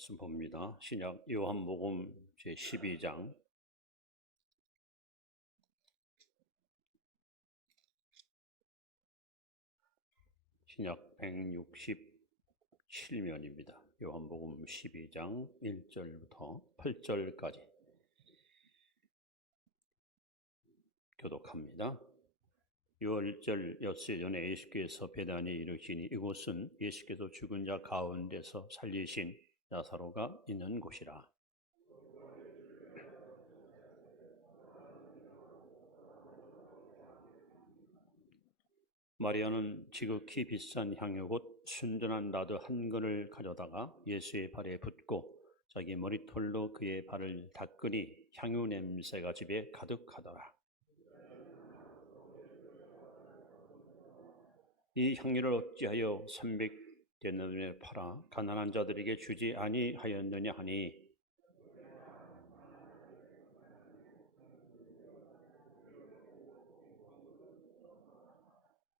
말씀 봅니다. 신약 요한복음 제12장 신약 167면입니다. 요한복음 12장 1절부터 8절까지 교독합니다. 6월절 엿새 전에 예수께서 베다니에 이르시니 이곳은 예수께서 죽은 자 가운데서 살리신 나사로가 있는 곳이라. 마리아는 지극히 비싼 향유 곧 순전한 나드 한 근을 가져다가 예수의 발에 붓고 자기 머리털로 그의 발을 닦으니 향유 냄새가 집에 가득하더라. 이 향유를 어찌하여 300데나리온에 팔아 가난한 자들에게 주지 아니하였느냐 하니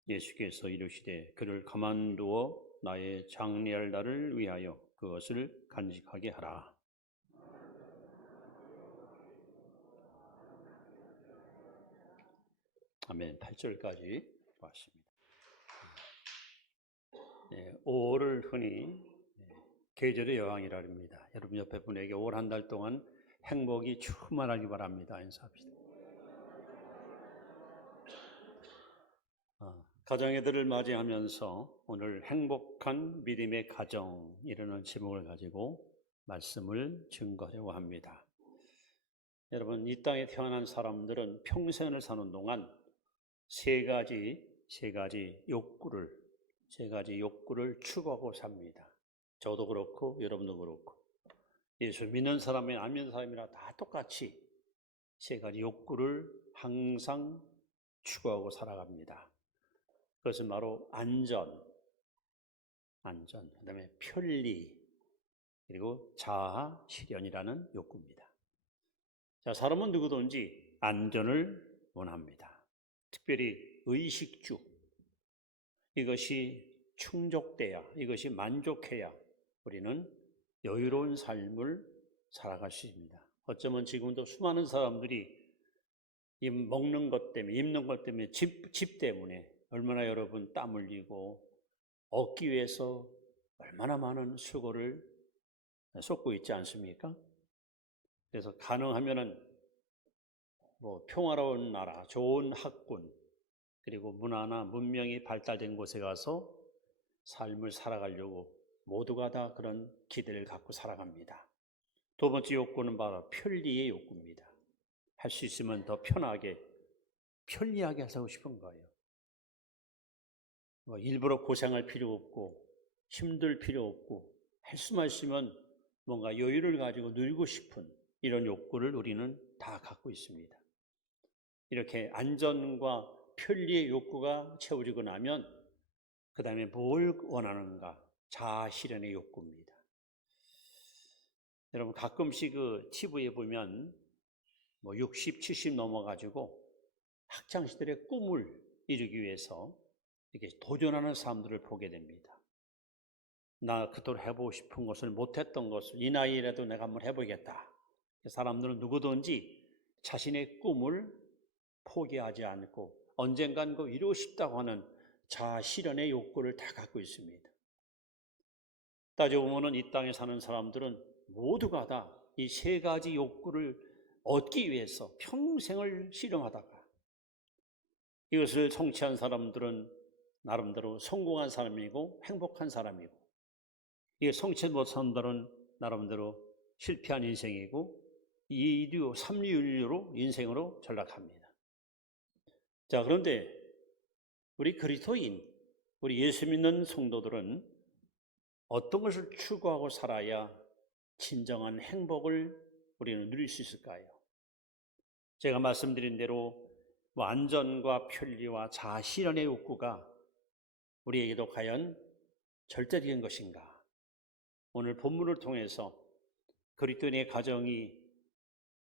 예수께서 이르시되 그를 가만두어 나의 장례할 날을 위하여 그것을 간직하게 하라. 아멘. 8절까지 봤습니다. 5월을 흔히 계절의 여왕이라 합니다. 여러분 옆에 분에게 5월 한 달 동안 행복이 충만하기 바랍니다. 인사합시다. 가정의 들을 맞이하면서 오늘 행복한 믿음의 가정이라는 제목을 가지고 말씀을 증거하려고 합니다. 여러분 이 땅에 태어난 사람들은 평생을 사는 동안 세 가지 욕구를 추구하고 삽니다. 저도 그렇고 여러분도 그렇고 예수 믿는 사람이나 안 믿는 사람이나 다 똑같이 세 가지 욕구를 항상 추구하고 살아갑니다. 그것은 바로 안전, 그다음에 편리, 그리고 자아 실현이라는 욕구입니다. 자, 사람은 누구든지 안전을 원합니다. 특별히 의식주, 이것이 충족돼야, 이것이 만족해야 우리는 여유로운 삶을 살아갈 수 있습니다. 어쩌면 지금도 수많은 사람들이 먹는 것 때문에, 입는 것 때문에, 집 때문에 얼마나 여러분 땀 흘리고 얻기 위해서 얼마나 많은 수고를 쏟고 있지 않습니까? 그래서 가능하면은 평화로운 나라, 좋은 학군, 그리고 문화나 문명이 발달된 곳에 가서 삶을 살아가려고 모두가 다 그런 기대를 갖고 살아갑니다. 두 번째 욕구는 바로 편리의 욕구입니다. 할 수 있으면 더 편리하게 하고 싶은 거예요. 일부러 고생할 필요 없고 힘들 필요 없고 할 수만 있으면 뭔가 여유를 가지고 누리고 싶은 이런 욕구를 우리는 다 갖고 있습니다. 이렇게 안전과 편리의 욕구가 채워지고 나면 그 다음에 뭘 원하는가? 자아 실현의 욕구입니다. 여러분 가끔씩 TV에 보면 60, 70 넘어가지고 학창시절의 꿈을 이루기 위해서 이렇게 도전하는 사람들을 보게 됩니다. 나 그토록 해보고 싶은 것을 못했던 것을 이 나이라도 내가 한번 해보겠다. 사람들은 누구든지 자신의 꿈을 포기하지 않고 언젠간 그 이루고 싶다고 하는 자아 실현의 욕구를 다 갖고 있습니다. 따져보면 이 땅에 사는 사람들은 모두가 다 이 세 가지 욕구를 얻기 위해서 평생을 실험하다가 이것을 성취한 사람들은 나름대로 성공한 사람이고 행복한 사람이고 이게 성취 못한 사람들은 나름대로 실패한 인생이고 2류, 3류로 인생으로 전락합니다. 자, 그런데 우리 그리스도인, 우리 예수 믿는 성도들은 어떤 것을 추구하고 살아야 진정한 행복을 우리는 누릴 수 있을까요? 제가 말씀드린 대로 안전과 편리와 자아 실현의 욕구가 우리에게도 과연 절대적인 것인가? 오늘 본문을 통해서 그리스도인의 가정이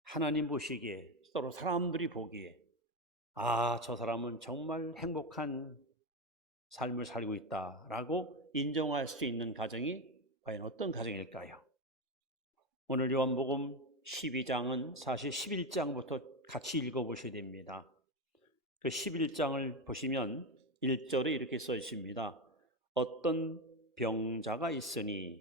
하나님 보시기에 서로 사람들이 보기에 저 사람은 정말 행복한 삶을 살고 있다라고 인정할 수 있는 가정이 과연 어떤 가정일까요? 오늘 요한복음 12장은 사실 11장부터 같이 읽어보셔야 됩니다. 그 11장을 보시면 1절에 이렇게 써 있습니다. 어떤 병자가 있으니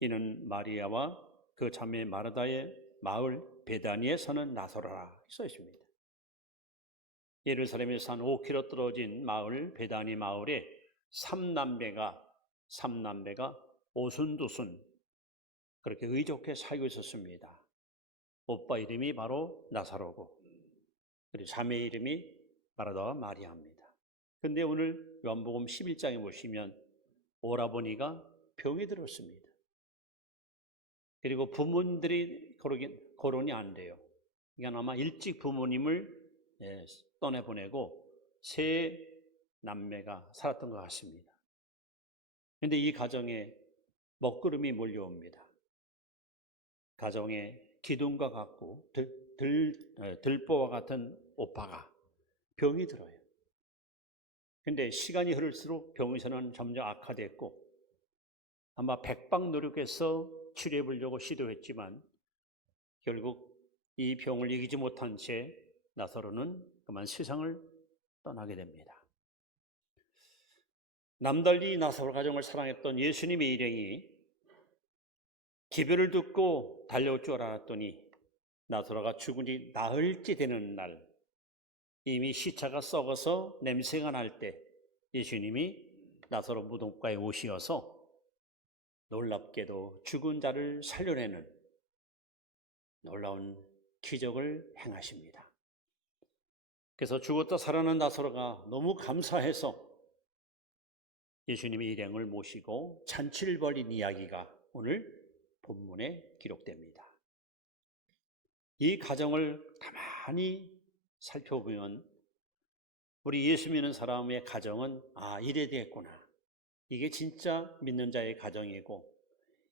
이는 마리아와 그 자매 마르다의 마을 베다니에 사는 나사로라 써 있습니다. 예루살렘에서 한 5km 떨어진 마을 베다니 마을에 삼남매가 오순도순 그렇게 의좋게 살고 있었습니다. 오빠 이름이 바로 나사로고 그리고 자매 이름이 마르다와 마리아입니다. 근데 오늘 요한복음 11장에 보시면 오라버니가 병이 들었습니다. 그리고 부모님들이 거론이 안 돼요. 그러니까 아마 일찍 부모님을 떠내보내고 세 남매가 살았던 것 같습니다. 그런데 이 가정에 먹구름이 몰려옵니다. 가정에 기둥과 같고 들보와 같은 오빠가 병이 들어요. 그런데 시간이 흐를수록 병의서는 점점 악화됐고 아마 백방노력해서 치료해 보려고 시도했지만 결국 이 병을 이기지 못한 채 나사로는 그만 세상을 떠나게 됩니다. 남달리 나사로 가정을 사랑했던 예수님의 일행이 기별을 듣고 달려올 줄 알았더니 나사로가 죽으니 나흘째 되는 날 이미 시차가 썩어서 냄새가 날 때 예수님이 나사로 무덤가에 오시어서 놀랍게도 죽은 자를 살려내는 놀라운 기적을 행하십니다. 그래서 죽었다 살아난 나사로가 너무 감사해서 예수님의 일행을 모시고 잔치를 벌인 이야기가 오늘 본문에 기록됩니다. 이 가정을 가만히 살펴보면 우리 예수 믿는 사람의 가정은 이래 되겠구나. 이게 진짜 믿는 자의 가정이고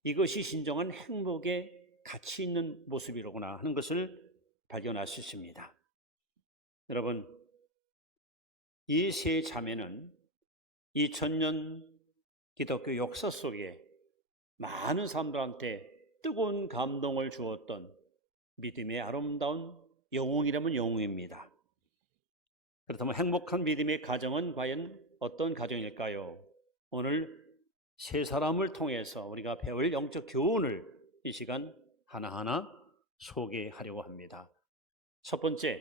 이것이 진정한 행복의 가치 있는 모습이로구나 하는 것을 발견할 수 있습니다. 여러분, 이 세 자매는 2000년 기독교 역사 속에 많은 사람들한테 뜨거운 감동을 주었던 믿음의 아름다운 영웅이라면 영웅입니다. 그렇다면 행복한 믿음의 가정은 과연 어떤 가정일까요? 오늘 세 사람을 통해서 우리가 배울 영적 교훈을 이 시간 하나하나 소개하려고 합니다. 첫 번째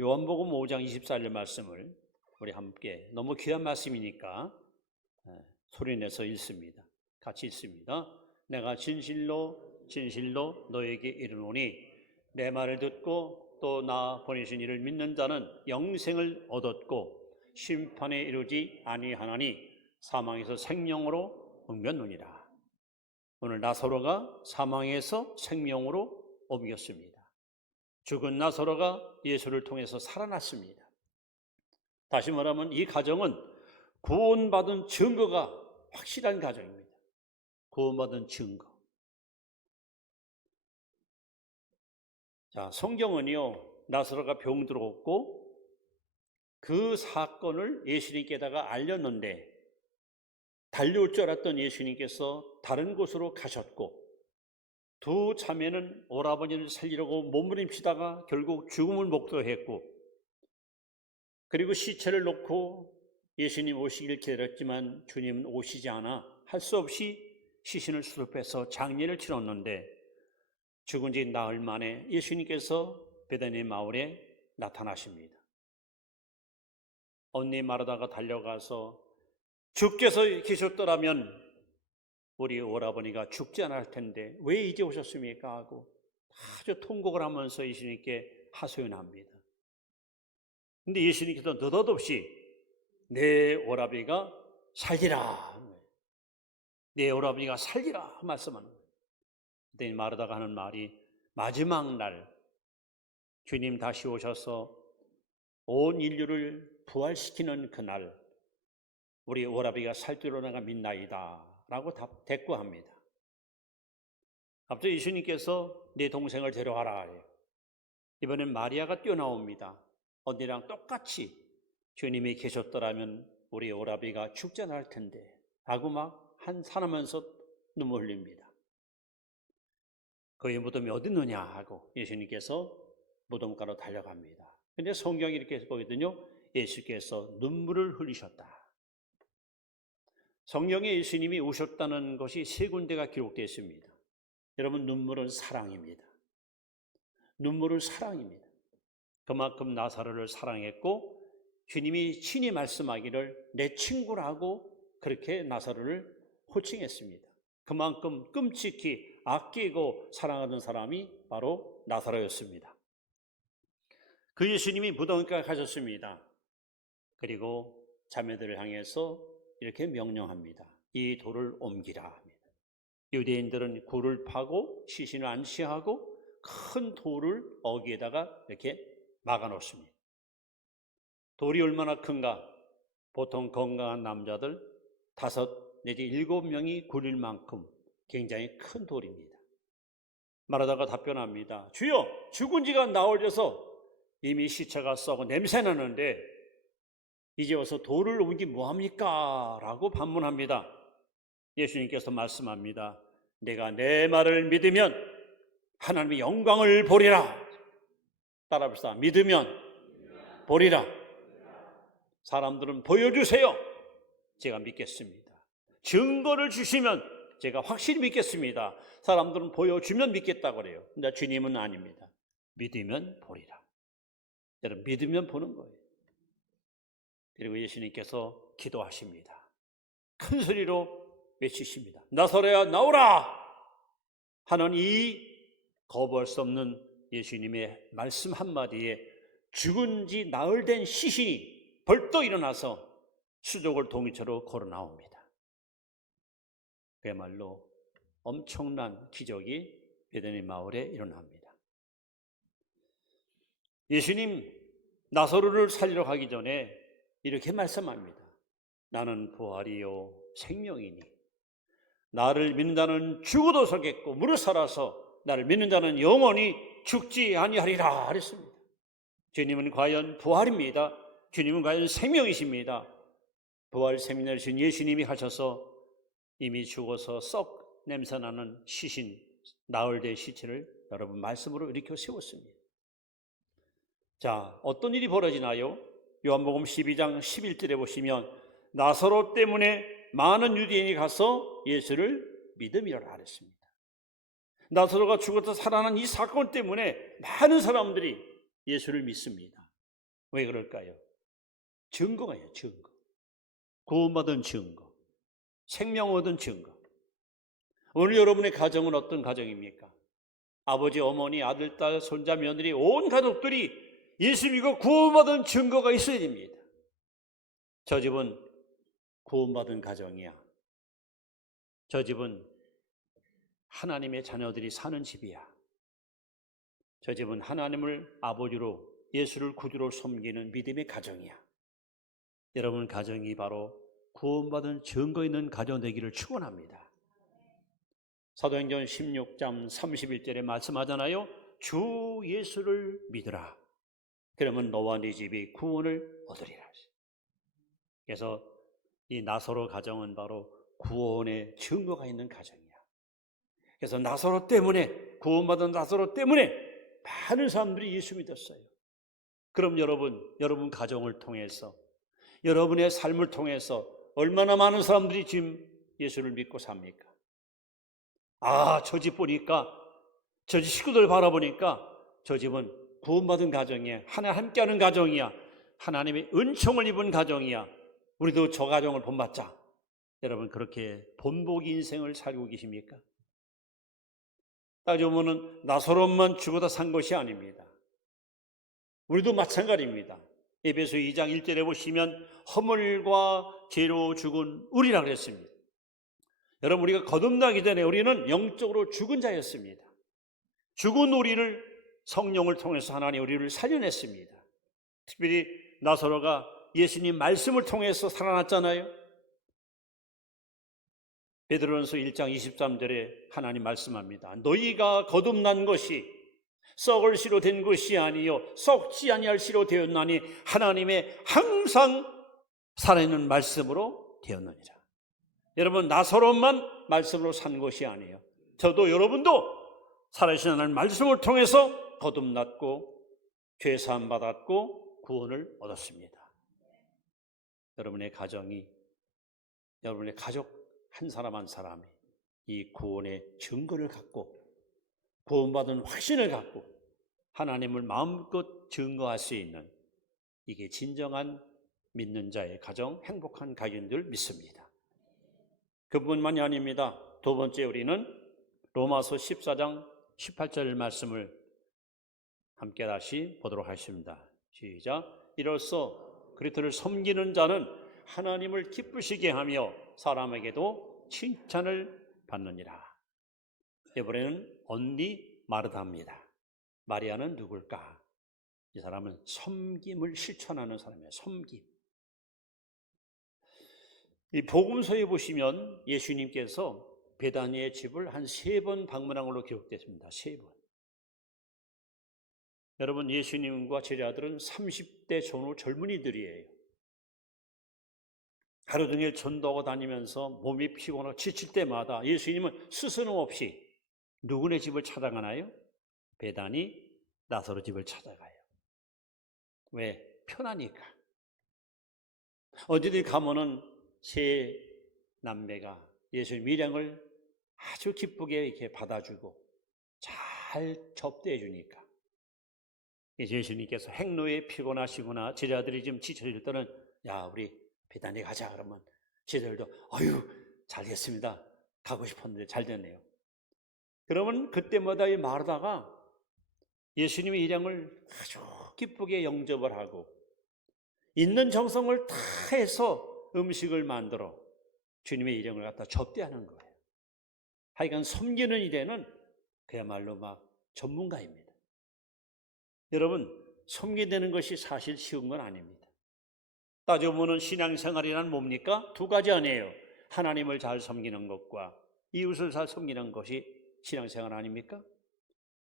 요한복음 5장 24절 말씀을 우리 함께 너무 귀한 말씀이니까 소리내서 읽습니다. 같이 읽습니다. 내가 진실로 너에게 이르노니 내 말을 듣고 또 나 보내신 이를 믿는 자는 영생을 얻었고 심판에 이르지 아니하나니 사망에서 생명으로 옮겼느니라. 오늘 나사로가 사망에서 생명으로 옮겼습니다. 죽은 나사로가 예수를 통해서 살아났습니다. 다시 말하면 이 가정은 구원받은 증거가 확실한 가정입니다. 구원받은 증거. 자, 성경은요, 나사로가 병들었고 그 사건을 예수님께다가 알렸는데 달려올 줄 알았던 예수님께서 다른 곳으로 가셨고 두 자매는 오라버니를 살리려고 몸부림치다가 결국 죽음을 목도했고 그리고 시체를 놓고 예수님 오시길 기다렸지만 주님은 오시지 않아 할 수 없이 시신을 수습해서 장례를 치렀는데 죽은 지 나흘 만에 예수님께서 베다니 마을에 나타나십니다. 언니 마르다가 달려가서 주께서 계셨더라면 우리 오라버니가 죽지 않을 텐데 왜 이제 오셨습니까? 하고 아주 통곡을 하면서 예수님께 하소연합니다. 근데 예수님께서 느닷없이 내 오라버니가 살리라. 내 오라버니가 살리라 말씀하는 거예요. 그때 마르다가 하는 말이 마지막 날 주님 다시 오셔서 온 인류를 부활시키는 그날 우리 오라비가 살뜰로 내가 믿나이다 라고 대꾸합니다. 갑자기 예수님께서 내 동생을 데려와라. 이번엔 마리아가 뛰어나옵니다. 언니랑 똑같이 주님이 계셨더라면 우리 오라비가 죽지 않을 텐데 라고 막 한산하면서 눈물 흘립니다. 그의 무덤이 어디 있느냐 하고 예수님께서 무덤가로 달려갑니다. 근데 성경이 이렇게 보거든요. 예수께서 눈물을 흘리셨다. 성경에 예수님이 우셨다는 것이 세 군데가 기록되어 있습니다. 여러분, 눈물은 사랑입니다. 눈물은 사랑입니다. 그만큼 나사로를 사랑했고 주님이 친히 말씀하기를 내 친구라고 그렇게 나사로를 호칭했습니다. 그만큼 끔찍히 아끼고 사랑하던 사람이 바로 나사로였습니다. 그 예수님이 무덤가에 가셨습니다. 그리고 자매들을 향해서 이렇게 명령합니다. 이 돌을 옮기라 합니다. 유대인들은 굴을 파고 시신을 안치하고 큰 돌을 어귀에다가 이렇게 막아 놓습니다. 돌이 얼마나 큰가? 보통 건강한 남자들 5 내지 7명이 굴릴 만큼 굉장히 큰 돌입니다. 말하다가 답변합니다. 주여, 죽은 지가 나흘째서 이미 시체가 썩어 냄새 나는데 이제 와서 돌을 옮기 뭐합니까? 라고 반문합니다. 예수님께서 말씀합니다. 내가 내 말을 믿으면 하나님의 영광을 보리라. 따라합시다. 믿으면 보리라. 사람들은 보여주세요. 제가 믿겠습니다. 증거를 주시면 제가 확실히 믿겠습니다. 사람들은 보여주면 믿겠다고 그래요. 근데 주님은 아닙니다. 믿으면 보리라. 여러분, 믿으면 보는 거예요. 그리고 예수님께서 기도하십니다. 큰 소리로 외치십니다. 나사로야 나오라! 하는 이 거부할 수 없는 예수님의 말씀 한마디에 죽은 지 나흘 된 시신이 벌떡 일어나서 수족을 동이처로 걸어 나옵니다. 그야말로 엄청난 기적이 베드니 마을에 일어납니다. 예수님 나사로를 살리러 가기 전에 이렇게 말씀합니다. 나는 부활이요 생명이니 나를 믿는 자는 죽어도 살겠고 무릇 살아서 나를 믿는 자는 영원히 죽지 아니하리라 그랬습니다. 주님은 과연 부활입니다. 주님은 과연 생명이십니다. 부활 생명을 주신 예수님이 하셔서 이미 죽어서 썩 냄새나는 시신 나흘 된 시체를 여러분 말씀으로 일으켜 세웠습니다. 자, 어떤 일이 벌어지나요? 요한복음 12장 11절에 보시면 나사로 때문에 많은 유대인이 가서 예수를 믿음이라 그랬습니다. 나사로가 죽어서 살아난 이 사건 때문에 많은 사람들이 예수를 믿습니다. 왜 그럴까요? 증거가요, 증거. 구원받은 증거. 생명 얻은 증거. 오늘 여러분의 가정은 어떤 가정입니까? 아버지, 어머니, 아들, 딸, 손자, 며느리 온 가족들이 예수 믿고 구원받은 증거가 있어야 됩니다. 저 집은 구원받은 가정이야. 저 집은 하나님의 자녀들이 사는 집이야. 저 집은 하나님을 아버지로 예수를 구주로 섬기는 믿음의 가정이야. 여러분 가정이 바로 구원받은 증거 있는 가정 되기를 축원합니다. 사도행전 16장 31절에 말씀하잖아요. 주 예수를 믿으라. 그러면 너와 네 집이 구원을 얻으리라. 그래서 이 나사로 가정은 바로 구원의 증거가 있는 가정이야. 그래서 나사로 때문에, 구원받은 나사로 때문에 많은 사람들이 예수 믿었어요. 그럼 여러분 가정을 통해서, 여러분의 삶을 통해서 얼마나 많은 사람들이 지금 예수를 믿고 삽니까? 아, 저 집 보니까, 저 집 식구들 바라보니까 저 집은 구원받은 가정이야. 하나님 함께하는 가정이야. 하나님의 은총을 입은 가정이야. 우리도 저 가정을 본받자. 여러분 그렇게 본보기 인생을 살고 계십니까? 따져보면 나사로만 죽어다 산 것이 아닙니다. 우리도 마찬가지입니다. 에베소 2장 1절에 보시면 허물과 죄로 죽은 우리라 그랬습니다. 여러분 우리가 거듭나기 전에 우리는 영적으로 죽은 자였습니다. 죽은 우리를 성령을 통해서 하나님 우리를 살려냈습니다. 특별히 나사로가 예수님 말씀을 통해서 살아났잖아요. 베드로전서 1장 23절에 하나님 말씀합니다. 너희가 거듭난 것이 썩을 씨로 된 것이 아니요 썩지 아니할 씨로 되었나니 하나님의 항상 살아있는 말씀으로 되었느니라. 여러분 나사로만 말씀으로 산 것이 아니에요. 저도 여러분도 살아계신 하나님 말씀을 통해서 거듭났고 죄사함 받았고 구원을 얻었습니다. 여러분의 가정이, 여러분의 가족 한 사람 한 사람이 이 구원의 증거를 갖고 구원받은 확신을 갖고 하나님을 마음껏 증거할 수 있는, 이게 진정한 믿는 자의 가정, 행복한 가정인 줄 믿습니다. 그뿐만이 아닙니다. 두 번째, 우리는 로마서 14장 18절 말씀을 함께 다시 보도록 하겠습니다. 시작. 이로써 그리스도를 섬기는 자는 하나님을 기쁘시게 하며 사람에게도 칭찬을 받느니라. 이번에는 언니 마르다입니다. 마리아는 누굴까? 이 사람은 섬김을 실천하는 사람이에요. 섬김. 이 복음서에 보시면 예수님께서 베다니의 집을 한 3번 방문한 걸로 기록됐습니다. 3번. 여러분, 예수님과 제자들은 30대 전후 젊은이들이에요. 하루 종일 전도하고 다니면서 몸이 피곤하고 지칠 때마다 예수님은 스스럼 없이 누구네 집을 찾아가나요? 베다니 나사로 집을 찾아가요. 왜? 편하니까. 어디든 가면은 세 남매가 예수님 일행을 아주 기쁘게 이렇게 받아주고 잘 접대해 주니까. 예수님께서 행로에 피곤하시거나 제자들이 좀 지쳐질 때는 야, 우리 베다니 가자 그러면 제자들도 어휴 잘 됐습니다. 가고 싶었는데 잘 됐네요. 그러면 그때마다 이 마르다가 예수님의 일행을 아주 기쁘게 영접을 하고 있는 정성을 다 해서 음식을 만들어 주님의 일행을 갖다 접대하는 거예요. 하여간 섬기는 일에는 그야말로 막 전문가입니다. 여러분, 섬기되는 것이 사실 쉬운 건 아닙니다. 따져보면 신앙생활이란 뭡니까? 두 가지 아니에요. 하나님을 잘 섬기는 것과 이웃을 잘 섬기는 것이 신앙생활 아닙니까?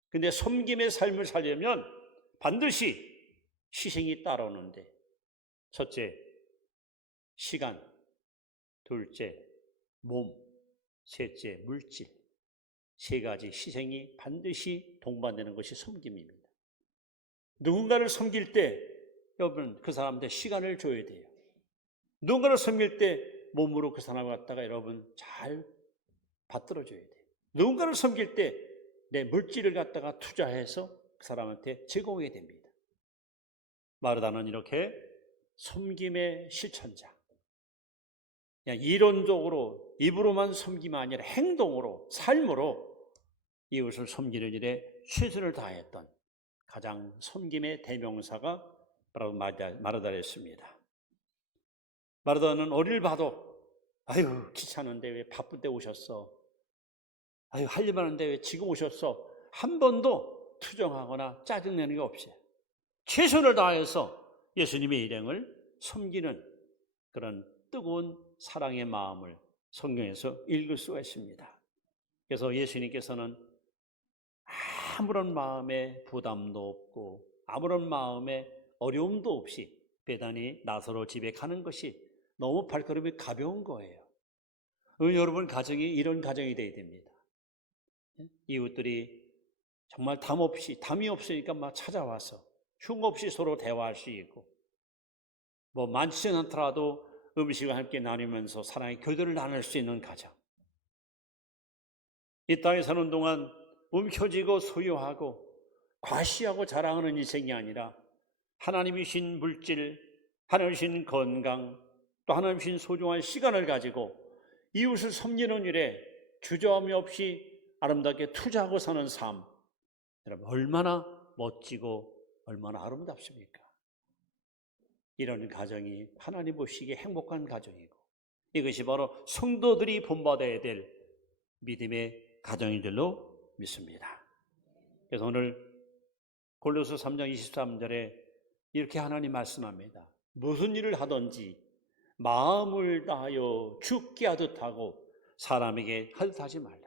근데 섬김의 삶을 살려면 반드시 희생이 따라오는데, 첫째, 시간, 둘째, 몸, 셋째, 물질, 3가지 희생이 반드시 동반되는 것이 섬김입니다. 누군가를 섬길 때 여러분 그 사람한테 시간을 줘야 돼요. 누군가를 섬길 때 몸으로 그 사람을 갖다가 여러분 잘 받들어줘야 돼요. 누군가를 섬길 때 내 물질을 갖다가 투자해서 그 사람한테 제공해야 됩니다. 마르다는 이렇게 섬김의 실천자. 그냥 이론적으로 입으로만 섬김이 아니라 행동으로, 삶으로 이웃을 섬기는 일에 최선을 다했던 가장 섬김의 대명사가 바로 마르다였습니다. 마르다는 어릴 봐도 아유 귀찮은데 왜 바쁠 때 오셨어? 아유 할 일 많은데 왜 지금 오셨어? 한 번도 투정하거나 짜증내는 게 없어요. 최선을 다해서 예수님의 일행을 섬기는 그런 뜨거운 사랑의 마음을 성경에서 읽을 수가 있습니다. 그래서 예수님께서는 아무런 마음의 부담도 없고 아무런 마음의 어려움도 없이 베다니 나사로 집에 가는 것이 너무 발걸음이 가벼운 거예요. 여러분 가정이 이런 가정이 되어야 됩니다. 이웃들이 정말 담이 없으니까 막 찾아와서 흉 없이 서로 대화할 수 있고 뭐 많지는 않더라도 음식을 함께 나누면서 사랑의 교제를 나눌 수 있는 가정. 이 땅에 사는 동안 움켜쥐고 소유하고 과시하고 자랑하는 인생이 아니라 하나님이 주신 물질, 하나님이 주신 건강, 또 하나님이 주신 소중한 시간을 가지고 이웃을 섬기는 일에 주저함이 없이 아름답게 투자하고 사는 삶, 여러분 얼마나 멋지고 얼마나 아름답습니까? 이런 가정이 하나님 보시기에 행복한 가정이고 이것이 바로 성도들이 본받아야 될 믿음의 가정인 줄로 믿습니다. 그래서 오늘 골로새 3장 23절에 이렇게 하나님 말씀합니다. 무슨 일을 하든지 마음을 다하여 죽게 하듯 하고 사람에게 하듯 하지 말라.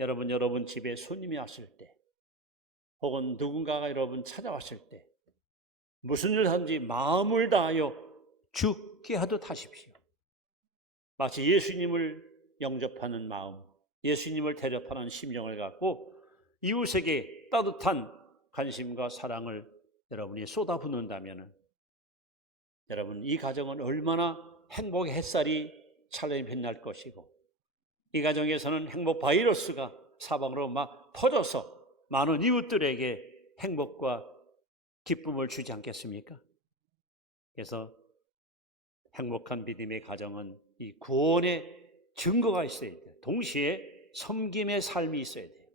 여러분 집에 손님이 왔을 때 혹은 누군가가 여러분 찾아왔을 때 무슨 일을 하든지 마음을 다하여 죽게 하듯 하십시오. 마치 예수님을 영접하는 마음, 예수님을 대접하는 심정을 갖고 이웃에게 따뜻한 관심과 사랑을 여러분이 쏟아붓는다면 여러분 이 가정은 얼마나 행복의 햇살이 찬란히 빛날 것이고 이 가정에서는 행복 바이러스가 사방으로 막 퍼져서 많은 이웃들에게 행복과 기쁨을 주지 않겠습니까? 그래서 행복한 믿음의 가정은 이 구원의 증거가 있어야 돼요. 동시에 섬김의 삶이 있어야 돼요.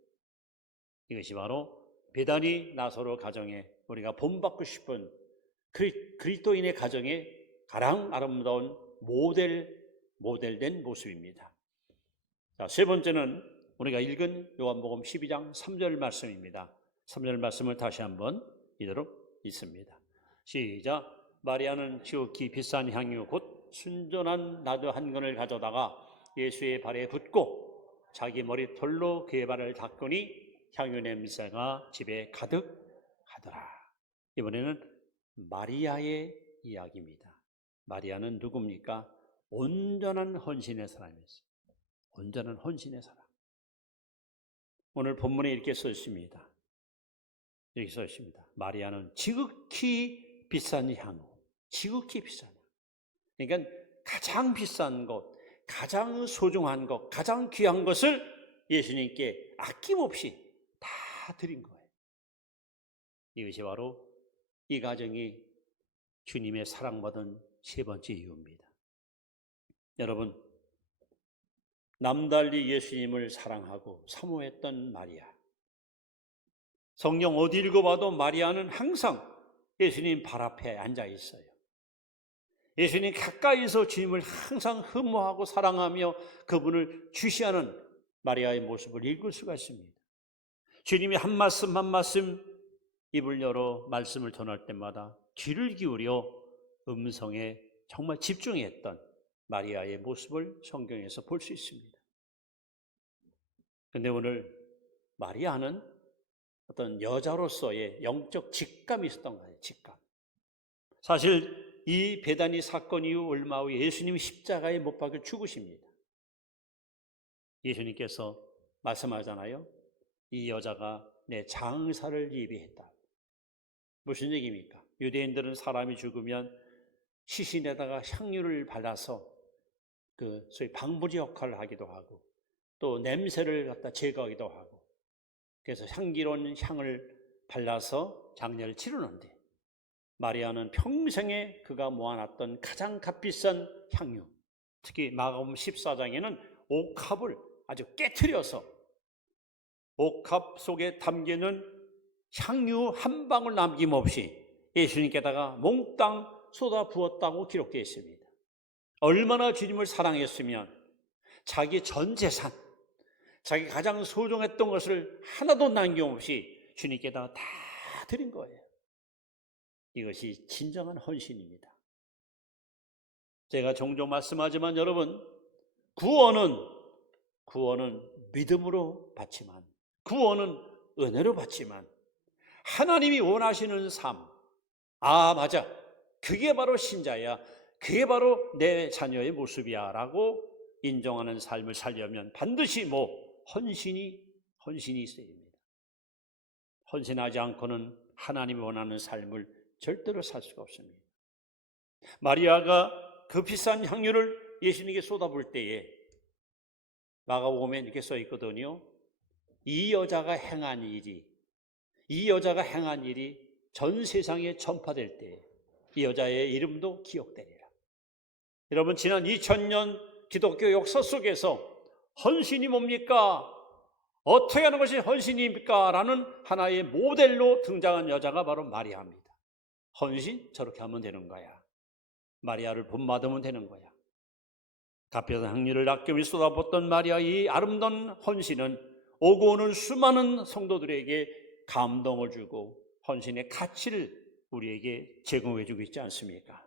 이것이 바로 베다니 나사로 가정에 우리가 본받고 싶은 그리스도인의 가정의 가장 아름다운 모델된 모습입니다. 자, 세 번째는 우리가 읽은 요한복음 12장 3절 말씀입니다. 3절 말씀을 다시 한번 이도록 읽습니다. 시작. 마리아는 지극히 비싼 향유 곧 순전한 나드 한 근을 가져다가 예수의 발에 붓고 자기 머리털로 그의 발을 닦으니 향유 냄새가 집에 가득하더라. 이번에는 마리아의 이야기입니다. 마리아는 누굽니까? 온전한 헌신의 사람이었어요. 온전한 헌신의 사람. 오늘 본문에 이렇게 써 있습니다. 여기 써 있습니다. 마리아는 지극히 비싼 향유, 지극히 비싼 향유. 그러니까 가장 비싼 것, 가장 소중한 것, 가장 귀한 것을 예수님께 아낌없이 다 드린 거예요. 이것이 바로 이 가정이 주님의 사랑받은 세 번째 이유입니다. 여러분, 남달리 예수님을 사랑하고 사모했던 마리아. 성경 어디 읽어봐도 마리아는 항상 예수님 발 앞에 앉아 있어요. 예수님 가까이서 주님을 항상 흠모하고 사랑하며 그분을 주시하는 마리아의 모습을 읽을 수가 있습니다. 주님이 한 말씀 한 말씀 입을 열어 말씀을 전할 때마다 귀를 기울여 음성에 정말 집중했던 마리아의 모습을 성경에서 볼 수 있습니다. 그런데 오늘 마리아는 어떤 여자로서의 영적 직감이 있었던 거예요. 직감. 사실 이 베다니 사건 이후 얼마 후 예수님이 십자가에 못 박혀 죽으십니다. 예수님께서 말씀하잖아요. 이 여자가 내 장사를 예비했다. 무슨 얘기입니까? 유대인들은 사람이 죽으면 시신에다가 향유를 발라서 소위 방부제 역할을 하기도 하고 또 냄새를 갖다 제거하기도 하고 그래서 향기로운 향을 발라서 장례를 치르는데 마리아는 평생에 그가 모아놨던 가장 값비싼 향유, 특히 마가복음 14장에는 옥합을 아주 깨트려서 옥합 속에 담기는 향유 한 방울 남김없이 예수님께다가 몽땅 쏟아 부었다고 기록되어 있습니다. 얼마나 주님을 사랑했으면 자기 전 재산, 자기 가장 소중했던 것을 하나도 남김없이 주님께다가 다 드린 거예요. 이것이 진정한 헌신입니다. 제가 종종 말씀하지만 여러분, 구원은 믿음으로 받지만, 구원은 은혜로 받지만, 하나님이 원하시는 삶, 맞아, 그게 바로 신자야, 그게 바로 내 자녀의 모습이야 라고 인정하는 삶을 살려면 반드시 헌신이 있어야 됩니다. 헌신하지 않고는 하나님이 원하는 삶을 절대로 살 수가 없습니다. 마리아가 그 비싼 향유를 예수님께 쏟아부을 때에 마가복음에 이렇게 써 있거든요. 이 여자가 행한 일이 전 세상에 전파될 때 이 여자의 이름도 기억되리라. 여러분, 지난 2000년 기독교 역사 속에서 헌신이 뭡니까? 어떻게 하는 것이 헌신입니까? 라는 하나의 모델로 등장한 여자가 바로 마리아입니다. 헌신? 저렇게 하면 되는 거야. 마리아를 본받으면 되는 거야. 값비싼 향유를 아낌없이 쏟아붓던 마리아의 아름다운 헌신은 오고 오는 수많은 성도들에게 감동을 주고 헌신의 가치를 우리에게 제공해주고 있지 않습니까?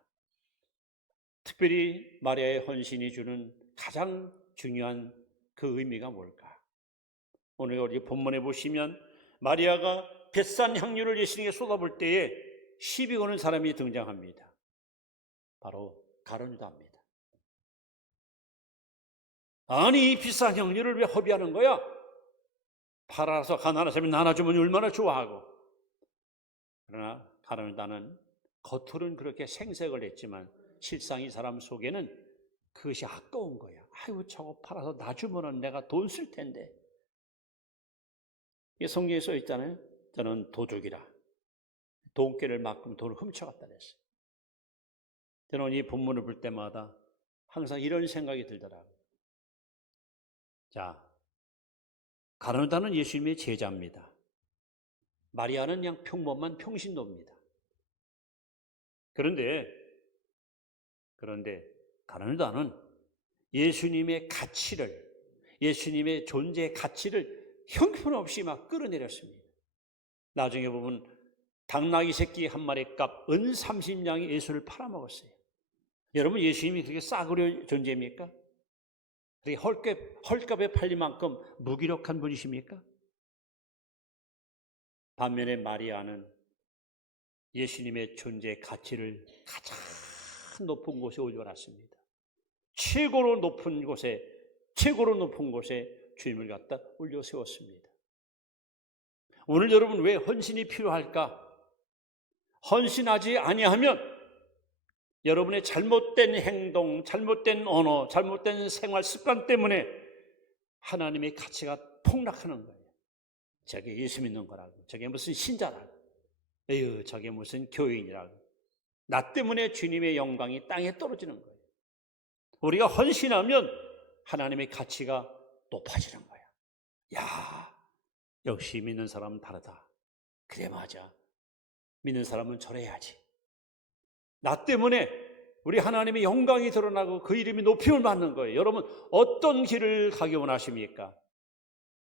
특별히 마리아의 헌신이 주는 가장 중요한 그 의미가 뭘까? 오늘 우리 본문에 보시면 마리아가 비싼 향유를 예수님께 쏟아볼 때에 시비 거는 사람이 등장합니다. 바로 가룟 유다입니다. 아니, 이 비싼 향유를 왜 허비하는 거야? 팔아서 가난한 사람이 나눠주면 얼마나 좋아하고. 그러나 가룟유다는 겉으로는 그렇게 생색을 냈지만 실상 이 사람 속에는 그것이 아까운 거야. 아이고 저거 팔아서 놔주면 내가 돈 쓸 텐데. 이게 성경에 써 있잖아요. 저는 도둑이라. 돈깨를 막으면 돈을 훔쳐갔다 그랬어요. 저는 이 본문을 볼 때마다 항상 이런 생각이 들더라고요. 자, 가룟유다는 예수님의 제자입니다. 마리아는 그냥 평범한 평신도입니다. 그런데 가룟유다는 예수님의 가치를, 예수님의 존재의 가치를 형편없이 막 끌어내렸습니다. 나중에 보면 당나귀 새끼 한 마리 값 은 30냥이 예수를 팔아먹었어요. 여러분, 예수님이 그렇게 싸구려 존재입니까? 그렇게 헐값에 팔릴 만큼 무기력한 분이십니까? 반면에 마리아는 예수님의 존재의 가치를 가장 높은 곳에 올려놨습니다. 최고로 높은 곳에 주님을 갖다 올려 세웠습니다. 오늘 여러분 왜 헌신이 필요할까? 헌신하지 아니하면 여러분의 잘못된 행동, 잘못된 언어, 잘못된 생활 습관 때문에 하나님의 가치가 폭락하는 거예요. 저게 예수 믿는 거라고, 저게 무슨 신자라고, 에휴 저게 무슨 교인이라고. 나 때문에 주님의 영광이 땅에 떨어지는 거예요. 우리가 헌신하면 하나님의 가치가 높아지는 거야. 야, 역시 믿는 사람은 다르다. 그래 맞아. 믿는 사람은 저래야지. 나 때문에 우리 하나님의 영광이 드러나고 그 이름이 높임을 받는 거예요. 여러분 어떤 길을 가기 원하십니까?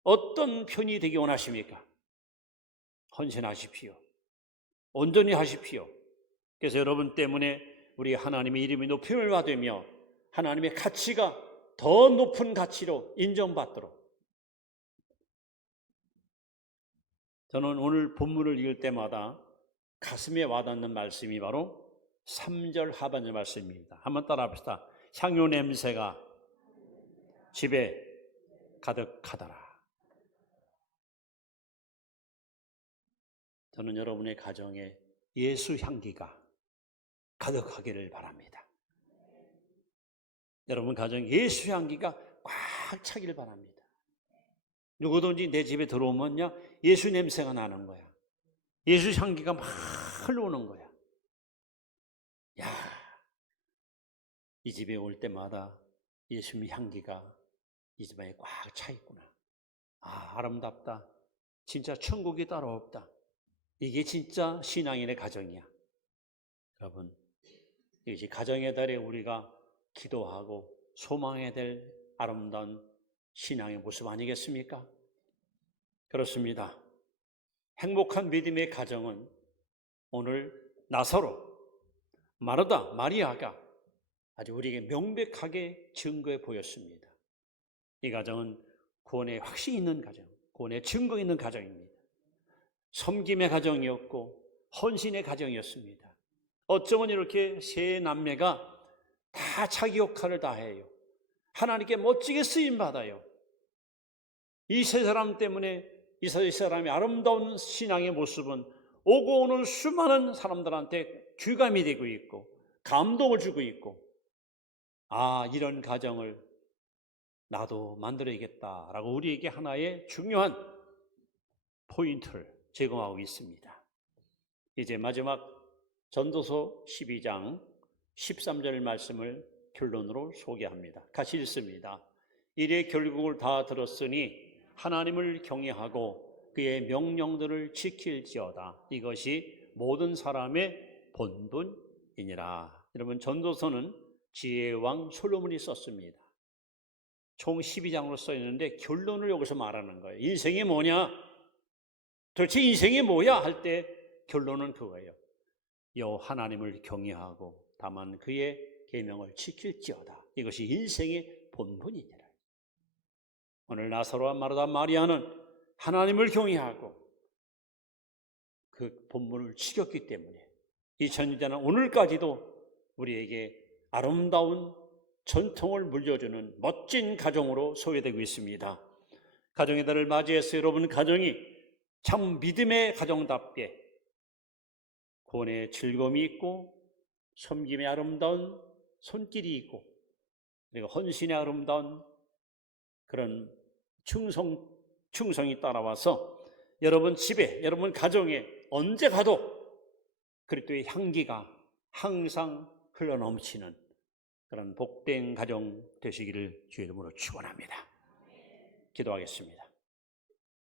어떤 편이 되기 원하십니까? 헌신하십시오. 온전히 하십시오. 그래서 여러분 때문에 우리 하나님의 이름이 높임을 받으며 하나님의 가치가 더 높은 가치로 인정받도록. 저는 오늘 본문을 읽을 때마다 가슴에 와닿는 말씀이 바로 3절 하반절 말씀입니다. 한번 따라 합시다. 향유 냄새가 집에 가득하더라. 저는 여러분의 가정에 예수 향기가 가득하기를 바랍니다. 여러분 가정에 예수 향기가 꽉 차기를 바랍니다. 누구든지 내 집에 들어오면요 예수 냄새가 나는 거야. 예수 향기가 막 흘러오는 거야. 야, 이 집에 올 때마다 예수님 향기가 이 집안에 꽉 차 있구나. 아, 아름답다. 진짜 천국이 따로 없다. 이게 진짜 신앙인의 가정이야. 여러분, 이것이 가정의 달에 우리가 기도하고 소망해야 될 아름다운 신앙의 모습 아니겠습니까? 그렇습니다. 행복한 믿음의 가정은 오늘 나사로, 마르다, 마리아가 아주 우리에게 명백하게 증거해 보였습니다. 이 가정은 구원의 확신이 있는 가정, 구원의 증거 있는 가정입니다. 섬김의 가정이었고 헌신의 가정이었습니다. 어쩌면 이렇게 세 남매가 다 자기 역할을 다해요. 하나님께 멋지게 쓰임받아요. 이 세 사람 때문에 이 세 사람의 아름다운 신앙의 모습은 오고 오는 수많은 사람들한테 귀감이 되고 있고 감동을 주고 있고, 아, 이런 가정을 나도 만들어야겠다라고 우리에게 하나의 중요한 포인트를 제공하고 있습니다. 이제 마지막 전도서 12장 13절 말씀을 결론으로 소개합니다. 같이 읽습니다. 이래 결국을 다 들었으니 하나님을 경외하고 그의 명령들을 지킬지어다. 이것이 모든 사람의 본분이니라. 여러분, 전도서는 지혜의 왕 솔로몬이 썼습니다. 총 12장으로 써 있는데 결론을 여기서 말하는 거예요. 인생이 뭐냐? 도대체 인생이 뭐야? 할 때 결론은 그거예요. 여 하나님을 경외하고 다만 그의 계명을 지킬지어다. 이것이 인생의 본분이니라. 오늘 나사로와 마르다 마리아는 하나님을 경외하고 그 본분을 지켰기 때문에 2000년대는 오늘까지도 우리에게 아름다운 전통을 물려주는 멋진 가정으로 소개되고 있습니다. 가정의 달을 맞이해서 여러분 가정이 참 믿음의 가정답게 구원의 즐거움이 있고 섬김의 아름다운 손길이 있고 그리고 헌신의 아름다운 그런 충성이 따라와서 여러분 집에, 여러분 가정에 언제 가도 그리스도의 향기가 항상 흘러넘치는 그런 복된 가정 되시기를 주의 이름으로 축원합니다. 기도하겠습니다.